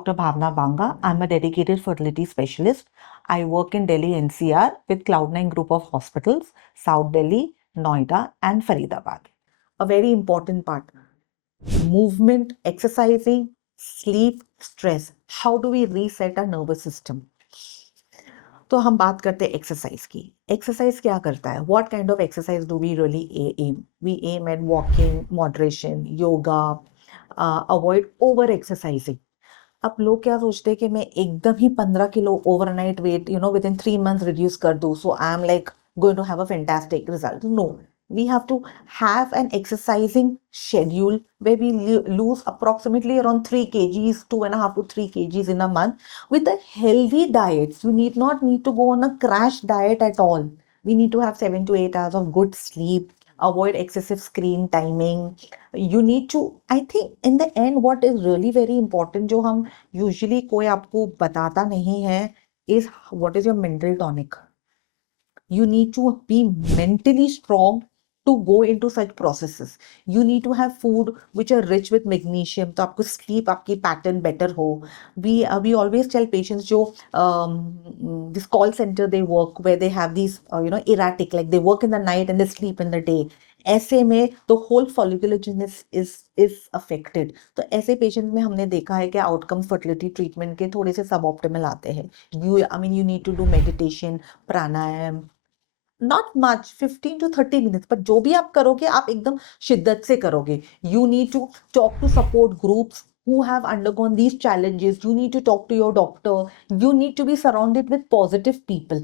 Dr. Bhavna Banga. I'm a dedicated fertility specialist. I work in Delhi NCR with Cloud9 Group of Hospitals, South Delhi, Noida, and Faridabad. A very important part: movement, exercising, sleep, stress. How do we reset our nervous system? तो हम बात करते हैं exercise की. Exercise क्या करता है? What kind of exercise do we really aim? We aim at walking, moderation, yoga, avoid over exercising. अब लोग क्या सोचते हैं कि मैं एकदम ही 15 kilo overnight weight within 3 months reduce कर दूं, so I am like going to have a fantastic result. No, we have to have an exercising schedule where we lose approximately around 3 kgs, 2.5 to 3 kgs in a month with a healthy diet. You need to go on a crash diet at all. We need to have 7 to 8 hours of good sleep, avoid excessive screen timing. You need to, I think in the end, what is really very important, जो हम usually कोई आपको बताता नहीं है, is what is your mental tonic. You need to be mentally strong to go into such processes. You need to have food which are rich with magnesium, तो आपको sleep, आपकी pattern better हो. We always tell patients जो this call center they work where they have these erratic, like they work in the night and they sleep in the day. ऐसे में the whole folliculogenesis is affected. तो ऐसे patient में हमने देखा है कि आउटकम्स फर्टिलिटी ट्रीटमेंट के थोड़े से सब ऑप्टिमल आते हैं. You need to do meditation, pranayam, not much, 15 to 30 minutes, पर जो भी आप करोगे आप एकदम शिद्दत से करोगे. You need to talk to support groups who have undergone these challenges. You need to talk to your doctor. You need to be surrounded with positive people.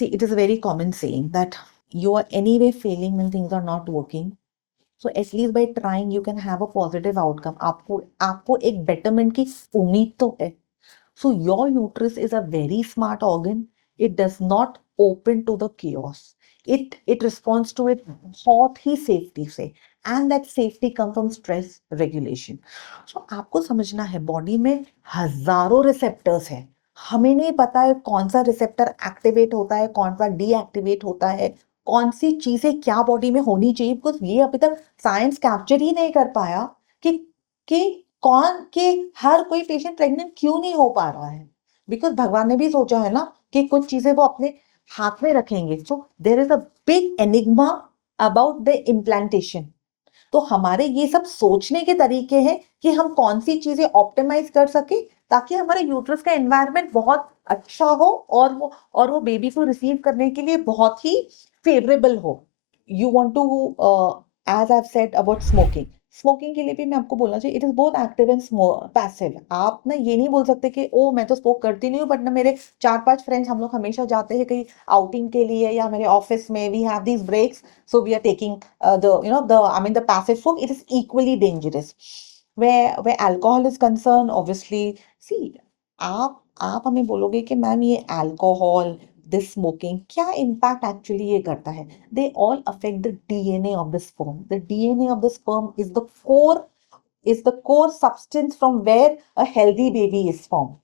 See, it is a very common saying that you are anyway failing when things are not working. So at least by trying you can have a positive outcome. आपको एक betterment की उम्मीद तो है. So your uterus is a very smart organ. It does not open to the chaos. It responds to it बहुत ही safety से. And that safety comes from stress regulation. So आपको समझना है बॉडी में हजारों रिसेप्टर्स हैं. हमें नहीं पता है कौन सा रिसेप्टर एक्टिवेट होता है, कौन सा डीएक्टिवेट होता है, कौन सी चीजें क्या बॉडी में होनी चाहिए, बिकॉज ये अभी तक साइंस कैप्चर ही नहीं कर पाया कि कौन के हर कोई पेशेंट प्रेग्नेंट क्यों नहीं हो पा रहा है. बिकॉज भगवान ने भी सोचा है ना कि कुछ चीजें वो अपने हाथ में रखेंगे. So there is a big enigma about the implantation. तो हमारे ये सब सोचने के तरीके हैं कि हम कौन सी चीजें ऑप्टिमाइज कर सके ताकि हमारे यूट्रस का एनवायरनमेंट बहुत अच्छा हो और वो बेबी को रिसीव करने के लिए बहुत ही फेवरेबल हो. You want to, as I have said about smoking, smoking के लिए भी मैं आपको बोलना चाहिए, it is both active and passive. आप ना ये नहीं बोल सकते कि ओ मैं तो स्मोक करती नहीं हूँ, बट ना मेरे 4-5 फ्रेंड्स, हम लोग हमेशा जाते हैं कहीं आउटिंग के लिए या मेरे ऑफिस में, we have these breaks, so we are taking the passive smoke. It is equally dangerous. Where alcohol is concerned, obviously, see, आप हमें बोलोगे कि मैम ये अल्कोहल, दिस स्मोकिंग क्या इम्पैक्ट एक्चुअली ये करता है. They all affect the DNA of the sperm. The DNA of the sperm is the core substance from where a healthy baby is formed.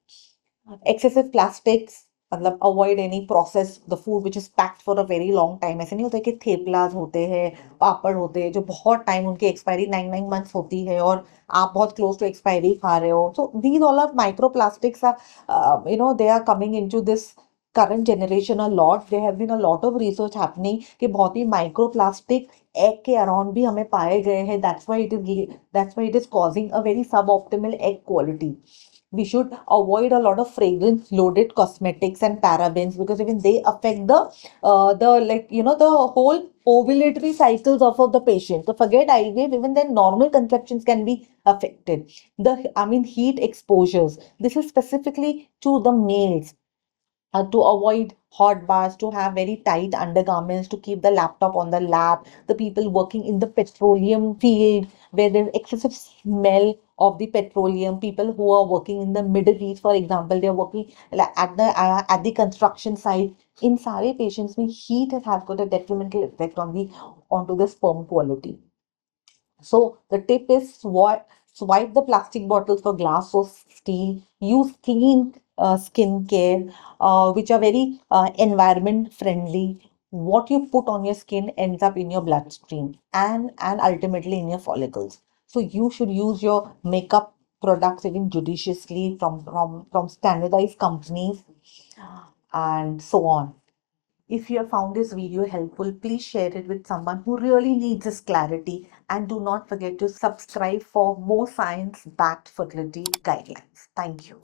Excessive plastics, मतलब avoid any process the food which is packed for a very long time. ऐसे नहीं होता है कि थेपलाज होते हैं, पापड़ होते हैं जो बहुत टाइम उनकी एक्सपायरी 9 months होती है और आप बहुत क्लोज टू एक्सपायरी खा रहे हो. So these all are microplastics are they are coming into this current generation a lot. There have been a lot of research happening कि बहुत ही माइक्रो प्लास्टिक एग के अराउंड भी हमें पाए गए हैं. that's why it is causing a very suboptimal egg quality. We should avoid a lot of fragrance loaded cosmetics and parabens because even they affect the whole ovulatory cycles of the patient. So forget IVF, even then normal conceptions can be affected. Heat exposures, this is specifically to the males. To avoid hot baths, to have very tight undergarments, to keep the laptop on the lap, the people working in the petroleum field where there's excessive smell of the petroleum, people who are working in the Middle East, for example, they're working at the construction site. In sare patients में heat has got a detrimental effect onto the sperm quality. So the tip is swipe the plastic bottles for glass or steel. Use clean skin care, which are very environment friendly. What you put on your skin ends up in your bloodstream and ultimately in your follicles. So you should use your makeup products even judiciously from standardized companies and so on. If you have found this video helpful, please share it with someone who really needs this clarity, and do not forget to subscribe for more science-backed fertility guidelines. Thank you.